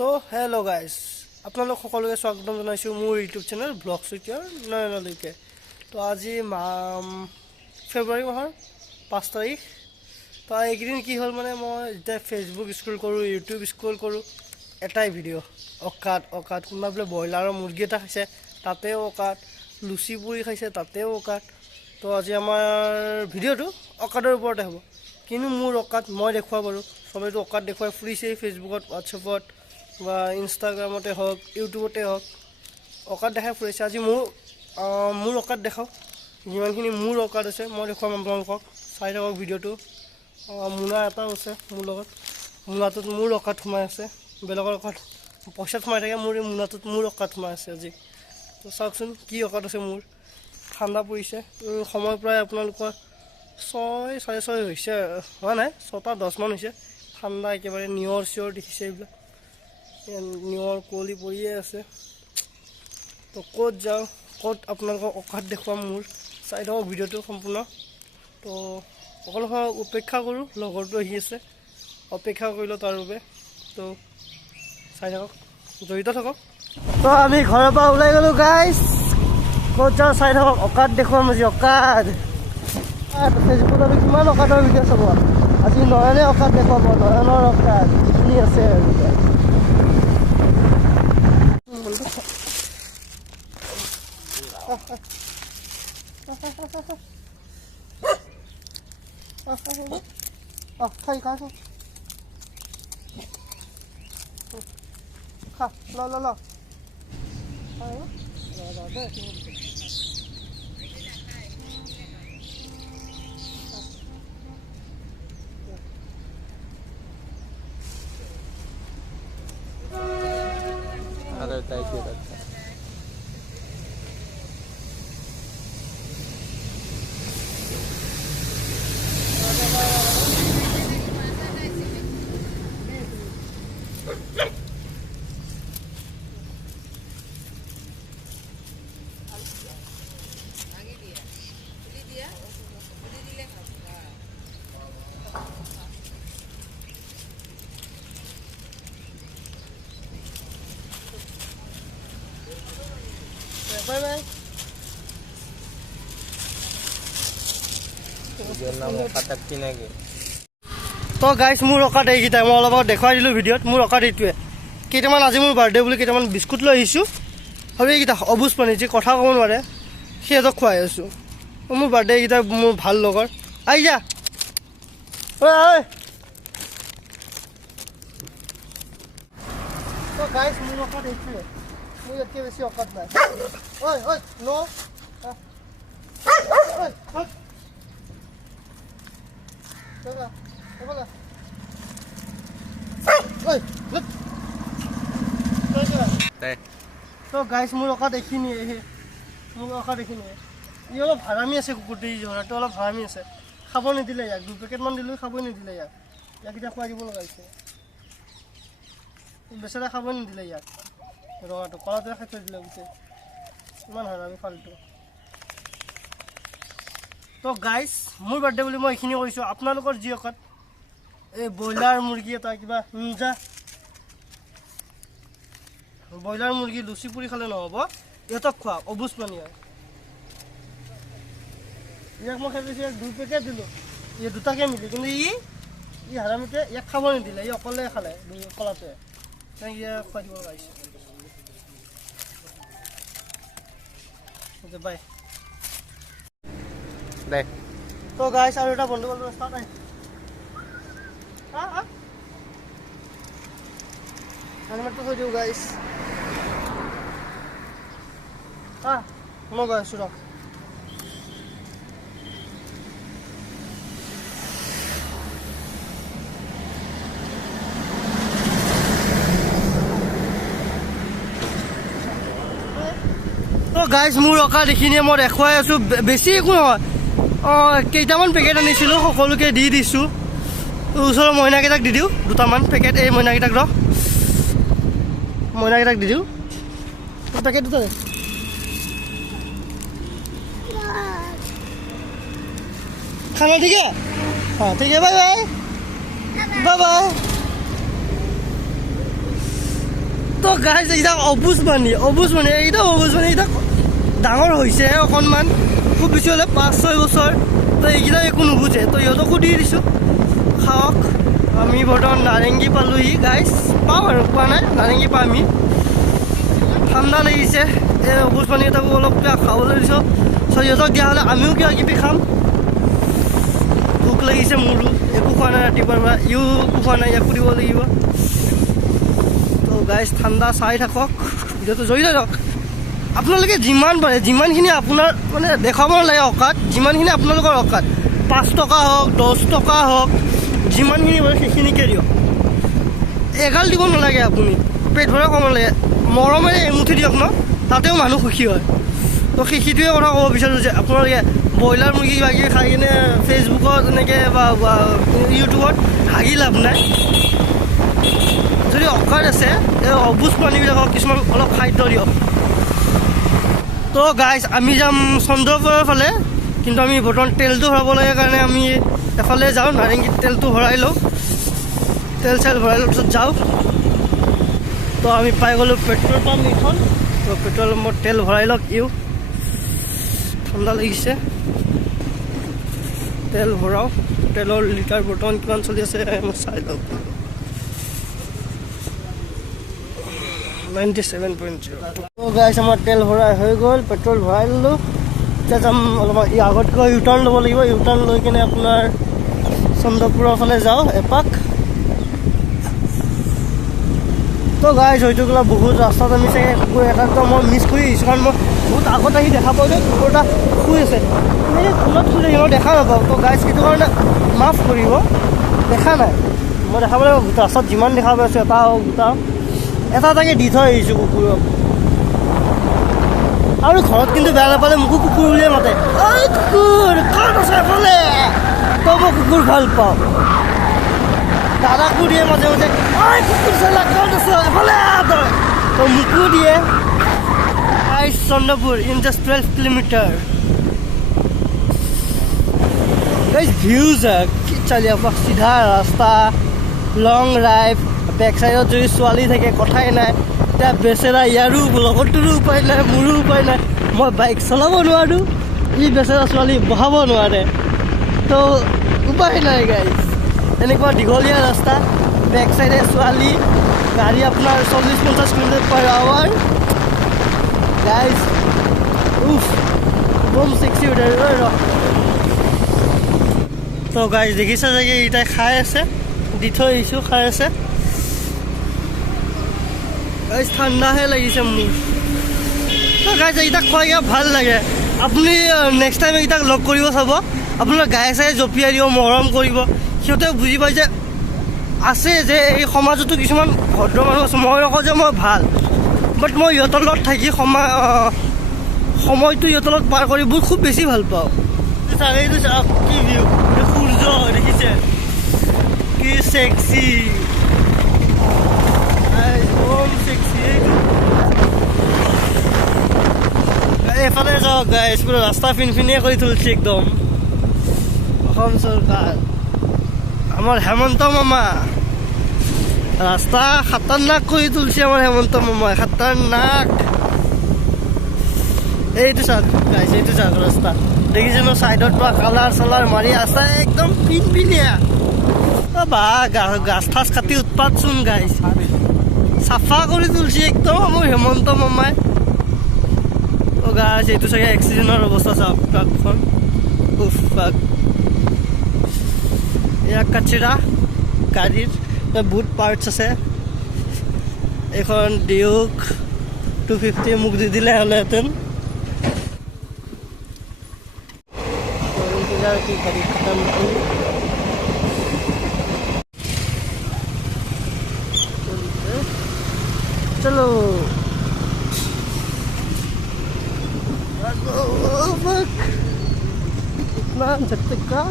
তো hello' guys, আপোনালোক সকলোকে স্বাগতম জনাইছোঁ মোৰ ইউটিউব চেনেল ব্লগ চুইটিয়াৰ নয়নলৈকে। তো আজি ফেব্ৰুৱাৰী মাহৰ 5 তাৰিখ। তো এইকেইদিন কি হ'ল মানে মই যেতিয়া ফেচবুক স্ক্ৰল কৰোঁ, ইউটিউব স্ক্ৰল কৰোঁ, এটাই ভিডিঅ' অকাত কোনোবা বোলে ব্ৰইলাৰৰ মুৰ্গী এটা খাইছে তাতেও অকাত, লুচি পুৰি খাইছে তাতেও অকাত। তো আজি আমাৰ ভিডিঅ'টো অকাতৰ ওপৰতে হ'ব। কিন্তু মোৰ অকাত মই দেখুওৱা বাৰু, চবেইতো অকাত দেখুৱাই ফুৰিছেই ফেচবুকত, হোৱাটছএপত বা ইনষ্টাগ্ৰামতে হওক, ইউটিউবতে হওক, অকাত দেখাই ফুৰিছে। আজি মোৰ অকাত দেখাওক, যিমানখিনি মোৰ অকাত আছে মই দেখুৱাম আপোনালোকক। চাই থাকক ভিডিঅ'টো। মোনা এটাও আছে মোৰ লগত, মোনাটোত মোৰ অকাত সোমাই আছে, বেলেগৰ অকাত পইচাত সোমাই থাকে, মোৰ এই মোনাটোত মোৰ অকাত সোমাই আছে আজি। তো চাওকচোন কি অকাত আছে মোৰ। ঠাণ্ডা পৰিছে, সময় প্ৰায় আপোনালোকৰ 6:30 হৈছে, হোৱা নাই 6:10 হৈছে। ঠাণ্ডা একেবাৰে, নিয়ৰ চিয়ৰ দেখিছে, এইবিলাক নিয়ৰ কুঁৱলী পৰিয়ে আছে। তো ক'ত যাওঁ, ক'ত আপোনালোকক অকাত দেখুৱাম মোৰ, চাই থাকক ভিডিঅ'টো সম্পূৰ্ণ। তো অকল অপেক্ষা কৰোঁ, লগৰটো আহি আছে, অপেক্ষা কৰিলোঁ তাৰ বাবে। তো চাই থাকক, জড়িত থাকক। তো আমি ঘৰৰ পৰা ওলাই গ'লোঁ গাইজ, ক'ত যাওঁ চাই থাকক। অকাত দেখুৱাম আজি, অকাত। ফেচবুকত আমি কিমান অকাতৰ ভিডিঅ' চাব। আজি নয়নে অকাত দেখুৱাব, নয়নৰ অকাত যিখিনি আছে আৰু। তো গাইজ মোৰ অকাত এইকেইটা, মই অলপ আগত দেখুৱাই দিলোঁ ভিডিঅ'ত। মোৰ অকাত এইটোৱে। কেইটামান আজি মোৰ বাৰ্থডে বুলি কেইটামান বিস্কুট লৈ আহিছোঁ, আৰু এইকেইটা অবুজ পানী, যে কথা ক'ব নোৱাৰে সিহঁতক খুৱাই আছোঁ। মোৰ বাৰ্থডে এইকেইটা মোৰ ভাল লগৰ। আহি যা ঐ। তো গাইজ মোৰ অকাত এইটোৱে, মোৰ ইয়াতকৈ বেছি অকাত নাই। ঐ ন তো গাইজ মোৰ অকাত এইখিনিয়ে, মোৰ অকাত এইখিনিয়ে। ই অলপ হাৰামি আছে, কুকুৰটো ই জোৰাটো অলপ হাৰামি আছে। খাব নিদিলে ইয়াক, 2 পেকেটমান দিলোঁ, খাবই নিদিলে ইয়াক এতিয়া খুৱাই দিব লগা হৈছে। বেচেৰা খাবই নিদিলে ইয়াক, ৰঙাটো কলাটোৱে খাই থৈ দিলে গোটেই। ইমান হাৰামি ফাল্টু। তো গাইজ মোৰ বাৰ্থডে বুলি মই এইখিনি কৰিছোঁ। আপোনালোকৰ যি অকাত, এই ব্ৰইলাৰ মুৰ্গী এটা কিবা ব্ৰইলাৰ মুৰ্গী লুচি পুৰি খালে নহ'ব, ইহঁতক খোৱা অবুজ পানী হয়। ইয়াক মই খাই দিছোঁ, ইয়াক 2 পেকেট দিলোঁ, ই 2টাকে মিলি, কিন্তু ই হাৰামিতে ইয়াক খাব নিদিলে, ই অকলে খালে কলাটোৱে। ইয়াক খুৱাই দিব লগা হৈছে। বাই। তো গাইজ আৰু এটা বন্ধু বান্ধৱ ৰাস্তা নাই, হেলমেটটো থৈ দিওঁ গাইজ। মই গৈ আছোঁ ৰখ। তো গাইজ মোৰ অকাত এইখিনিয়ে মই দেখুৱাই আছোঁ, বেছি একো নহয়। কেইটামান পেকেট আনিছিলোঁ, সকলোকে দি দিছোঁ। ওচৰৰ মইনাকেইটাক দি দিওঁ 2টামান পেকেট, এই মইনাকেইটাক মইনাকেইটাক দি দিওঁ পেকেট 2টা। खाना ठीक है? हाँ ठीक है, bye bye bye bye. Guys এইটা অবুজ পানী এইটা অবুজ পানী এইটা ডাঙৰ হৈছে অকণমান, খুব বেছি হ'লে 5-6 বছৰ। তো এইকেইটা একো নুবুজে, তো ইহঁতকো দি দিছোঁ খাওক। আমি বৰ্তমান নাৰেংগী পালোহি গাইজ, পাম আৰু পোৱা নাই, নাৰেংগী পাম আমি। ঠাণ্ডা লাগিছে, এই অবুজ পানী এটাকো অলপ কিবা খাবলৈ দিছোঁ। চ' সিহঁতক দিয়া হ'লে আমিও কিবা কিবি খাম। ভোক লাগিছে মোৰো, একো খোৱা নাই ৰাতিপুৱাৰ পৰা, ইও একো খোৱা নাই, ইয়াকো দিব লাগিব। তো গাইজ ঠাণ্ডা চাই থাকক, ভিডিঅ'টো জড়িত থাকক। আপোনালোকে যিমান পাৰে, যিমানখিনি আপোনাৰ মানে দেখাব নালাগে অকাত, যিমানখিনি আপোনালোকৰ অকাত, 5 টকা হওক 10 টকা হওক, যিমানখিনি পাৰে সেইখিনিকে দিয়ক। এগাল দিব নালাগে, আপুনি পেট ভৰাই ক'ব নালাগে, মৰমেৰে এমুঠি দিয়ক ন, তাতেও মানুহ সুখী হয়। তো সেইটোৱে কথা ক'ব বিচাৰোঁ যে আপোনালোকে ব্ৰইলাৰ মুৰ্গী কিবা কিবি খাই কিনে ফেচবুকত এনেকৈ বা ইউটিউবত হাগি লাভ নাই। যদি অকাত আছে এই অবুজ প্ৰাণীবিলাকক কিছুমান অলপ খাদ্য দিয়ক। তো গাইজ আমি যাম চন্দ্ৰপুৰৰ ফালে, কিন্তু আমি বৰ্তমান তেলটো ভৰাব লাগে কাৰণে আমি এফালে যাওঁ, নাৰেংগীত তেলটো ভৰাই লওঁ, তেল চেল ভৰাই লোৱাৰ পিছত যাওঁ। তো আমি পাই গ'লোঁ পেট্ৰল পাম্প এইখন। তো পেট্ৰল পাম্পত তেল ভৰাই লওক। ঠাণ্ডা লাগিছে, তেল ভৰাওঁ। তেলৰ লিটাৰ বৰ্তমান কিমান চলি আছে মই চাই লওঁ। 97.0। তো গাইজ আমাৰ তেল ভৰাই হৈ গ'ল, পেট্ৰল ভৰাই ল'লোঁ। এতিয়া যাম অলপমান আগতকৈ ইউটাৰ্ণ ল'ব লাগিব, ইউটাৰ্ণ লৈ কিনে আপোনাৰ চন্দ্ৰপুৰৰ ফালে যাওঁ এপাক। তো গাইজ হয়তো গ'লা বহুত ৰাস্তাত আমি চাগে কুকুৰ এটাতো মই মিছ কৰি আহিছোঁ, কাৰণ মই বহুত আগত আহি দেখা পাওঁ যে কুকুৰ এটা শুই আছে, এনেকৈ ফোনত শুই থাকিব দেখা নাপাওঁ। তো গাইজ সেইটো কাৰণে মাফ কৰিব, দেখা নাই, মই দেখা পালে ৰাস্তাত যিমান দেখা পাইছোঁ এটা হওক দুটা এটা এটাকৈ দি থৈ আহিছোঁ কুকুৰক। আৰু ঘৰত কিন্তু বেয়া নাপালে মোকো কুকুৰ বুলিয়ে মাতে, ঐ কুকুৰ ক'ত আছে এফালে। তো মই কুকুৰ ভাল পাওঁ, দাদাকো দিয়ে মাজে মাজে, ঐ কুকুৰ চালা ক'ত আছে এফালে তই। তো মোকো দিয়ে। Chandrapur in just 12 kilometre. Views কি চালিয়ে চিধা ৰাস্তা, লং ড্ৰাইভ, বেক চাইডত যদি ছোৱালী থাকে কথাই নাই। এতিয়া বেচেৰা ইয়াৰো লগৰটোৰো উপায় নাই, মোৰো উপায় নাই, মই বাইক চলাব নোৱাৰোঁ, ই বেচেৰা ছোৱালী বহাব নোৱাৰে। তো উপায় নাই গাইজ, এনেকুৱা দীঘলীয়া ৰাস্তা, বেক চাইডে ছোৱালী, গাড়ী আপোনাৰ 40-50 কিলোমিটাৰ/আৱাৰ। গাইজ উফ বম চেক্সি উঠে। তো গাইজ দেখিছে চাগে এইটাই খাই আছে, দি থৈ আহিছোঁ, খাই আছে। গাইজ ঠাণ্ডাহে লাগিছে মোৰ। তো গাইজ এইটাক খুৱাই কিনে ভাল লাগে। আপুনি নেক্সট টাইম এইটাক লগ কৰিব চাব, আপোনাৰ গায়ে চায়ে জঁপিয়াই দিব, মৰম কৰিব। সিহঁতে বুজি পায় যে আছে যে এই সমাজতো কিছুমান ভদ্ৰ মানুহ আছে। মই নকওঁ যে মই ভাল, বাট মই ইহঁতৰ লগত থাকি সময়টো ইহঁতৰ লগত পাৰ কৰি বহুত খুব বেছি ভাল পাওঁ। এইটো চাওক কি ভিউ, সূৰ্য দেখিছে কি চেক্সি, বম চেক্সি। এফালে যাওক গাইজ, পুৰা ৰাস্তা ফিনফিনিয়ে কৰি তুলিছে একদম। অসম চৰকাৰ, আমাৰ হেমন্ত মামা ৰাস্তা খাতাৰনাক কৰি তুলিছে। আমাৰ হেমন্ত মামাই খাতাৰনাক। এইটো চাওক গাইজ, এইটো চাওক ৰাস্তা দেখিছে ন, চাইডত পৰা কালাৰ চালাৰ মাৰি আছে একদম পিনপিনীয়া। বা গাছ ঠাচ কাটি উৎপাতচোন গাইজ, চাফা কৰি তুলিছে একদম আমাৰ হেমন্ত মামাই। অ' গাইজ এইটো চাগে এক্সিডেণ্টৰ অৱস্থা চাওক, ট্ৰাকখন উফ পাক। এয়া কাচৰা গাড়ীৰ বহুত পাৰ্টছ আছে। এইখন ডিউক 250 মোক দি দিলে হ'লেহেঁতেন। কি গাড়ী খতম কৰি চলো। इतना झटका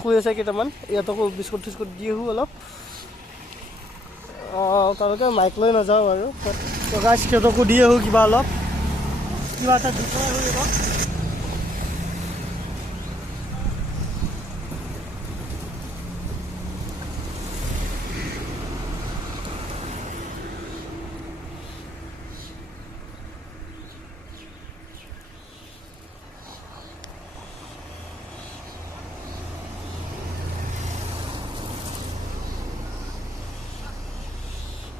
শুই আছে কেইটামান, ইহঁতকো বিস্কুট চিস্কুট দি আহোঁ অলপ। তেওঁলোকে মাইক লৈ নাযাওঁ আৰু গাইজ, সিহঁতকো দি আহোঁ কিবা অলপ, কিবা এটা দি থৈ আহোঁ।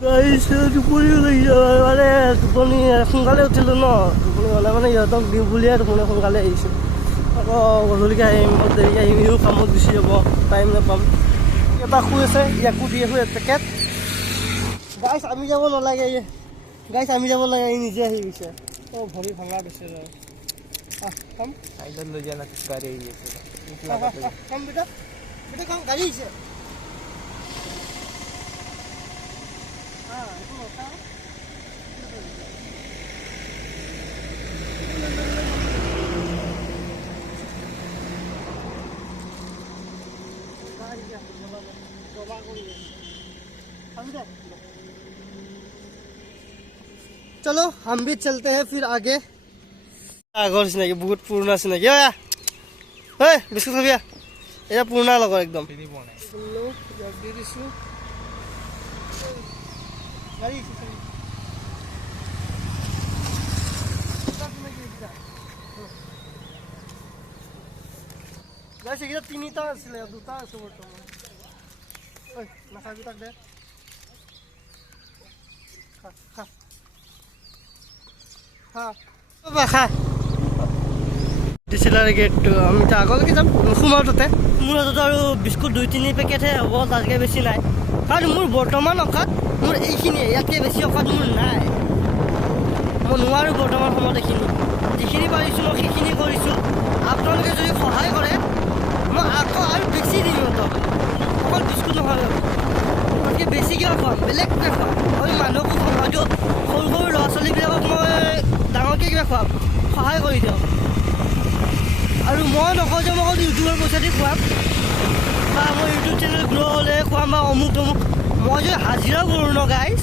টোপনিও লাগি যায় মানে টোপনি সোনকালে উঠিলোঁ ন টোপনি হ'লে মানে সিহঁতক দিওঁ বুলিয়ে টোপনি সোনকালে আহিছোঁ আকৌ গধূলিকৈ আহিম দেৰিকৈ আহিম সিও কামত গুচি যাব টাইম নাপাম এটা শুই আছে ইয়াকো দি আছোঁ পেকেট গাইছ আমি যাব নালাগে গাইছ আমি যাব লাগে ই নিজে আহি গৈছে অঁ ভৰি ভাঙা দিছে কাম চাইডত লৈ যোৱা না গাড়ী আহি আছে কাম বেটা বেটা কাম গাড়ী আহিছে चलो हम भी चलते हैं फिर आगे आगर चिनाकी बहुत पुराना चिनाकी बिस्कुट खाबी এটা পুৰণা লগৰ একদম তিনিটা আছিলে দুটা আছে বৰ্তমান নাখাবি তাক দে খা ডিচিলাৰী গেটটো আমি আগলৈকে যাম সোমাওঁ তাতে মোৰ হাতত আৰু বিস্কুট 2-3 পেকেটহে হ'ব তাতকৈ বেছি নাই কাৰণ মোৰ বৰ্তমান অকাত মোৰ এইখিনিয়ে ইয়াতকৈ বেছি অকাত মোৰ নাই মই নোৱাৰোঁ বৰ্তমান সময়ত এইখিনি যিখিনি পাৰিছোঁ মই সেইখিনি কৰিছোঁ আপোনালোকে যদি সহায় কৰে মই আকৌ আৰু বেছি দিম সিহঁতক অকল বিস্কুট নহয় তাতকৈ বেছি কিবা খুৱাম বেলেগ কিবা খুৱাম আমি মানুহকো খুৱাম হয়তো সৰু সৰু ল'ৰা ছোৱালীবিলাকক মই ডাঙৰকৈ কিবা খুৱাম সহায় কৰি দিয়ক আৰু মই নকওঁ যে মই ইউটিউবৰ পইচা দি খুৱাম বা মই ইউটিউব চেনেল গ্ৰ' হ'লে খুৱাম বা অমুক তমুক মই যদি হাজিৰা কৰোঁ ন গাইজ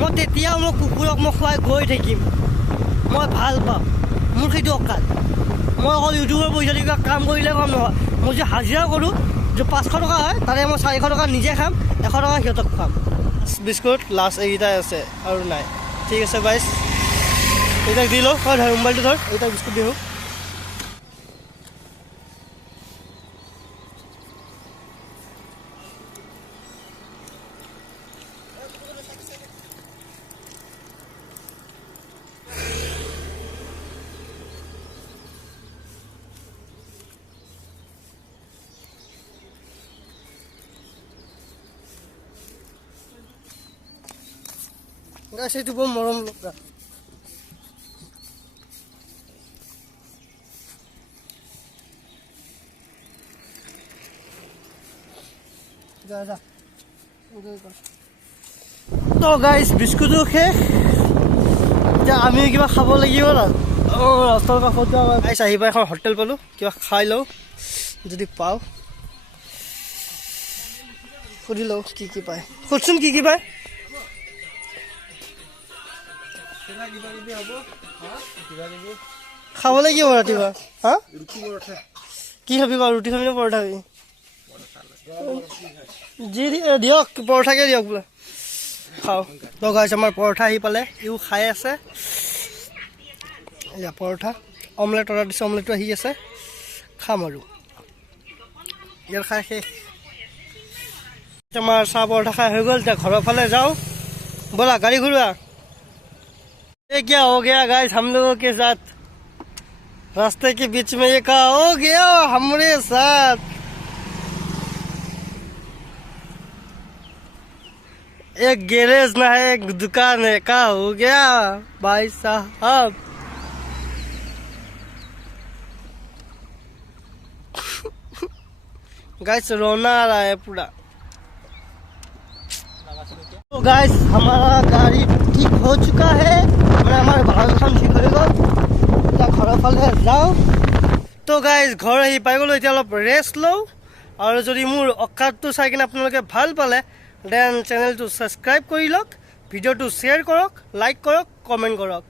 মই তেতিয়াও মই কুকুৰক মই খুৱাই গৈ থাকিম মই ভাল পাম মোৰ সেইটো অকাত মই অকল ইউটিউবৰ পইচা দি কিবা কাম কৰিলে কাম নহয় মই যদি হাজিৰা কৰোঁ যে 500 টকা হয় তাৰে মই 400 টকা নিজে খাম 100 টকা সিহঁতক খুৱাম বিস্কুট লাষ্ট এইকেইটাই আছে আৰু নাই ঠিক আছে গাইজ এইটাক দি লওঁ ধৰ মোবাইলটো ধৰ এইটাক বিস্কুট দিওঁ গাইছ এইটো বৰ মৰম লগা তো গাইছ বিস্কুটো শেষ এতিয়া আমি কিবা খাব লাগিব না অঁ ৰাস্তাৰ কাষত গাইছ আহি পাই এখন হোটেল পালোঁ কিবা খাই লওঁ যদি পাওঁ সুধি লওঁ কি কি পায় সুধচোন কি কি পায় খাব লাগিব ৰাতিপুৱা হা কি খাবি বাৰু ৰুটি খাবি নে পৰঠা খাবি যি দিয়ক পৰঠাকে দিয়ক বোলে খাওঁ তো গাইছ আমাৰ পৰঠা আহি পালে ইও খাই আছে এয়া পৰঠা অমলেট অৰ্ডাৰ দিছোঁ অমলেটটো আহি আছে খাম আৰু ইয়াৰ খাই শেষ আমাৰ চাহ পৰঠা খাই হৈ গ'ল এতিয়া ঘৰৰ ফালে যাওঁ ব'লা গাড়ী ঘূৰোৱা ये क्या हो गया गाइस हम लोगों के साथ रास्ते के बीच में ये क्या हो गया हमारे साथ एक गैरेज ना है एक दुकान है क्या हो गया भाई साहब गाइस रोना आ रहा है पूरा तो गाइस हमारा गाड़ी ठीक हो चुका है हमारे ভাড়াখন ঠিক হৈ গ'ল এতিয়া ঘৰৰ ফালে যাওঁ তো গাইজ ঘৰ আহি পাই গ'লোঁ এতিয়া অলপ ৰেষ্ট লওঁ আৰু যদি মোৰ অকাতটো চাই কিনে আপোনালোকে ভাল পালে দেন চেনেলটো ছাবস্ক্ৰাইব কৰি লওক ভিডিঅ'টো শ্বেয়াৰ কৰক লাইক কৰক কমেণ্ট কৰক